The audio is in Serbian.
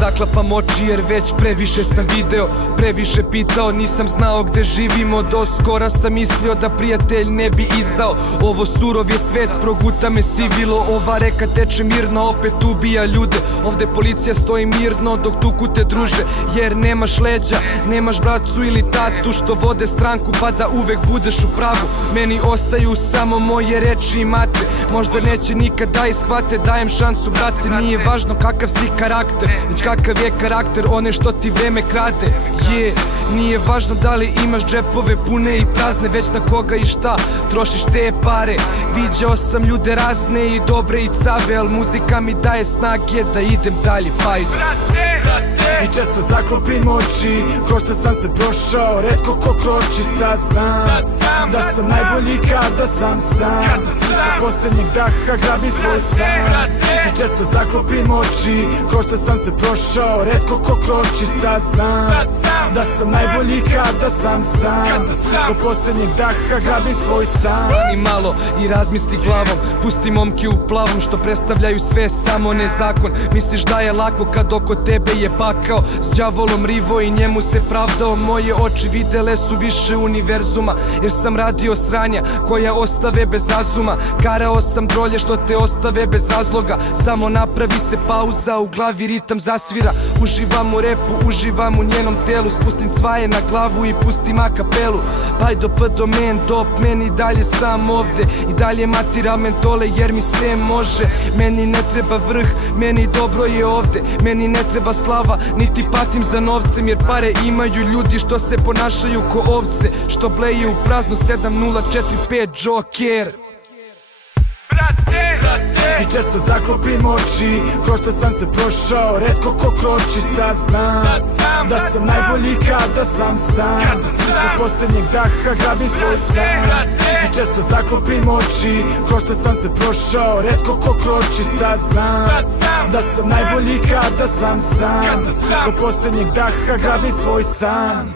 Zaklapam oči jer već previše sam video, previše pitao, nisam znao gde živimo. Do skora sam mislio da prijatelj ne bi izdao. Ovo surov je svet, proguta me sivilo. Ova reka teče mirno, opet ubija ljude. Ovde policija stoji mirno dok tuku te druže. Jer nemaš leđa, nemaš bracu ili tatu što vode stranku pa da uvek budeš u pravu. Meni ostaju samo moje reči i matre. Možda neće nikad da ishvate, dajem šansu brate. Nije važno kakav si karakter, već kakav je karakter one što ti vreme krade. Nije važno da li imaš džepove pune i prazne, već na koga i šta trošiš te pare. Viđao sam ljude razne i dobre i cave, al muzika mi daje snage da idem dalje, pa idu. I često zaklopim oči, kroz što sam se prošao, retko ko kroči. Sad znam da sam najbolji kada sam sam. Do posljednjeg daha grabim svoj san. I često zaklopim oči, kroz što sam se prošao, retko ko kroči. Sad znam da sam najbolji kada sam sam. Do posljednjeg daha grabim svoj san. Stani malo i razmisli glavom, pusti momke u plavom što predstavljaju sve samo ne zakon. Misliš da je lako kad oko tebe je pakao, s đavolom rivo i njemu se pravdao. Moje oči videle su više univerzuma, jer sam radio sranja koja ostave bez razuma. Karao sam drolje što te ostave bez razloga. Samo napravi se pauza, u glavi ritam zasvira. Uživam u repu, uživam u njenom telu. Spustim cvaje na glavu i pustim a kapelu. Paj do p do men, dop meni dalje sam ovde. I dalje matira mentole jer mi se može. Meni ne treba vrh, meni dobro je ovde. Meni ne treba slava, niti patim za novcem. Jer pare imaju ljudi što se ponašaju ko ovce, što bleje u prazno 7045 Joker. I često zaklopim oči, kroz što sam se prošao, retko ko kroči. Sad znam da sam najbolji kada sam sam. Do posljednjeg daha grabim svoj san. I često zaklopim oči, kroz što sam se prošao, retko ko kroči. Sad znam da sam najbolji kada sam sam. Do posljednjeg daha grabim svoj san.